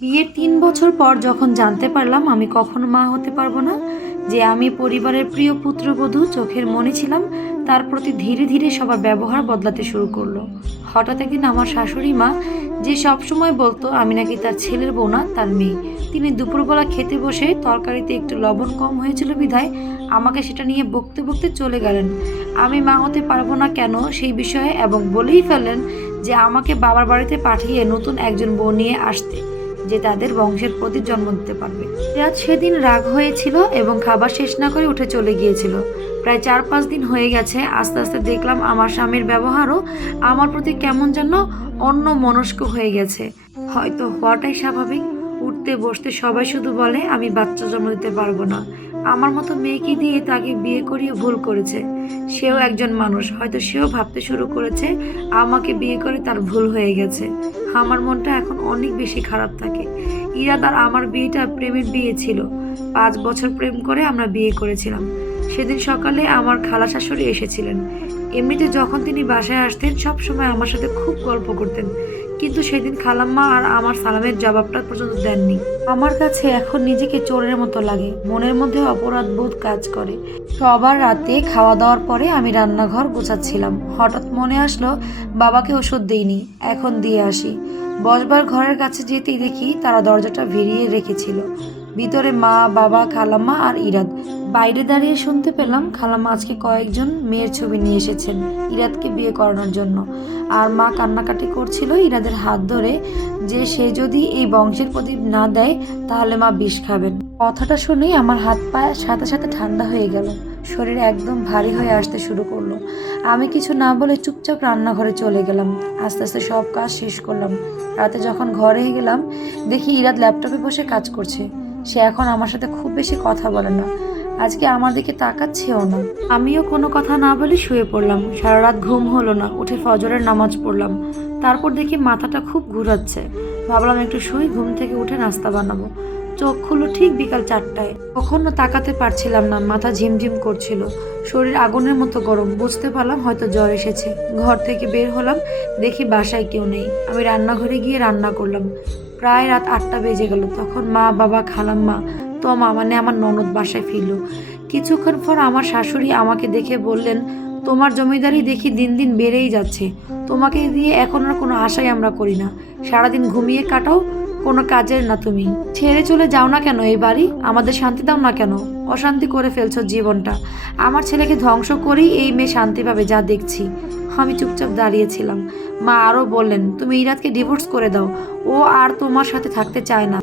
বিয়ের ৩ বছর পর যখন জানতে পারলাম আমি কখনো মা হতে পারবো না, যে আমি পরিবারের প্রিয় পুত্রবধূ চোখের মণি ছিলাম, তার প্রতি ধীরে ধীরে সবার ব্যবহার বদলাতে শুরু করলো। হঠাৎ একদিন আমার শাশুড়ি মা, যে সবসময় বলতো আমি নাকি তার ছেলের বউ না তার মেয়ে, তিনি দুপুরবেলা খেতে বসে তরকারিতে একটু লবণ কম হয়েছিল বিধায় আমাকে সেটা নিয়ে বকতে বকতে চলে গেলেন আমি মা হতে পারবো না কেন সেই বিষয়ে, এবং বলেই ফেললেন যে আমাকে বাবার বাড়িতে পাঠিয়ে নতুন একজন বউ নিয়ে আসতে, যে তাদের বংশের প্রতি জন্ম দিতে পারবে। রাত সেদিন রাগ হয়েছিল এবং খাবার শেষ না করে উঠে চলে গিয়েছিল। প্রায় 4-5 দিন হয়ে গেছে। আস্তে আস্তে দেখলাম আমার স্বামীর ব্যবহারও আমার প্রতি কেমন যেন অন্য মনস্ক হয়ে গেছে। হয়তো হওয়াটাই স্বাভাবিক। উঠতে বসতে সবাই শুধু বলে আমি বাচ্চা জন্ম দিতে পারবো না। আমার মতো মেয়েকে দিয়ে তাকে বিয়ে করিয়ে ভুল করেছে। সেও একজন মানুষ, হয়তো সেও ভাবতে শুরু করেছে আমাকে বিয়ে করে তার ভুল হয়ে গেছে। আমার মনটা এখন অনেক বেশি খারাপ থাকে। ইরাদ আর আমার বিয়েটা প্রেমের বিয়ে ছিল। 5 বছর প্রেম করে আমরা বিয়ে করেছিলাম। সেদিন সকালে আমার খালা শাশুড়ি এসেছিলেন। এমনিতে যখন তিনি বাসায় আসতেন সব সময় আমার সাথে খুব গল্প করতেন, কিন্তু সেদিন খালাম্মা আর আমার সালামের জবাবটা পর্যন্ত দেননি। আমার কাছে এখন নিজেকে চোরের মতো লাগে, মনের মধ্যে অপরাধ বোধ কাজ করে। সবার রাতে খাওয়া দাওয়ার পরে আমি রান্নাঘর গোছাচ্ছিলাম, হঠাৎ মনে আসলো বাবাকে ওষুধ দেইনি, এখন দিয়ে আসি। বসবার ঘরের কাছে যেতেই দেখি তারা দরজাটা ভিড়িয়ে রেখেছিল। ভিতরে মা, বাবা, খালাম্মা আর ইরাদ। বাইরে দাঁড়িয়ে শুনতে পেলাম খালাম্মা আজকে কয়েকজন মেয়ের ছবি নিয়ে এসেছেন ইরাদকে বিয়ে করানোর জন্য। আর মা কান্নাকাটি করছিল ইরাদের হাত ধরে, যে সে যদি এই বংশের প্রদীপ না দেয় তাহলে মা বিষ খাবেন। কথাটা শুনেই আমার হাত পায়ে সাথে সাথে ঠান্ডা হয়ে গেল, শরীর একদম ভারী হয়ে আসতে শুরু করলো। আমি কিছু না বলে চুপচাপ রান্নাঘরে চলে গেলাম। আস্তে আস্তে সব কাজ শেষ করলাম। রাতে যখন ঘরে গেলাম দেখি ইরাদ ল্যাপটপে বসে কাজ করছে। সে এখন আমার সাথে খুব বেশি কথা বলে না, আজকে আমার দিকে তাকাচ্ছেও না। আমিও কোনো কথা না বলে শুয়ে পড়লাম। সারা রাত ঘুম হলো না, উঠে ফজরের নামাজ পড়লাম। তারপর দেখি মাথাটা খুব ঘুরাচ্ছে। ভাবলাম একটু শুই, ঘুম থেকে উঠে নাস্তা বানাবো। চোখ খুললো ঠিক বিকাল 4টায়। কখনো তাকাতে পারছিলাম না, মাথা ঝিমঝিম করছিল, শরীর আগুনের মতো গরম। বুঝতে পারলাম হয়তো জ্বর এসেছে। ঘর থেকে বের হলাম, দেখি বাসায় কেউ নেই। আমি রান্নাঘরে গিয়ে রান্না করলাম। প্রায় রাত 8টা বেজে গেল। তখন মা, বাবা, খালাম্মা, তমা মানে আমার ননদ বাসায় ফিরল। কিছুক্ষণ পর আমার শাশুড়ি আমাকে দেখে বললেন, তোমার জমিদারি দেখি দিন দিন বেড়েই যাচ্ছে। তোমাকে দিয়ে এখন আর কোনো আশাই আমরা করি না। সারাদিন ঘুমিয়ে কাটাও, কোনো কাজের না তুমি। ছেড়ে চলে যাও না কেন এই বাড়ি? আমাদের শান্তি দাও না কেন? অশান্তি করে ফেলছো জীবনটা। আমার ছেলেকে ধ্বংস করেই এই মেয়ে শান্তি পাবে যা দেখছি। আমি চুপচাপ দাঁড়িয়েছিলাম। মা আরও বললেন, তুমি ইরাদকে ডিভোর্স করে দাও, ও আর তোমার সাথে থাকতে চায় না।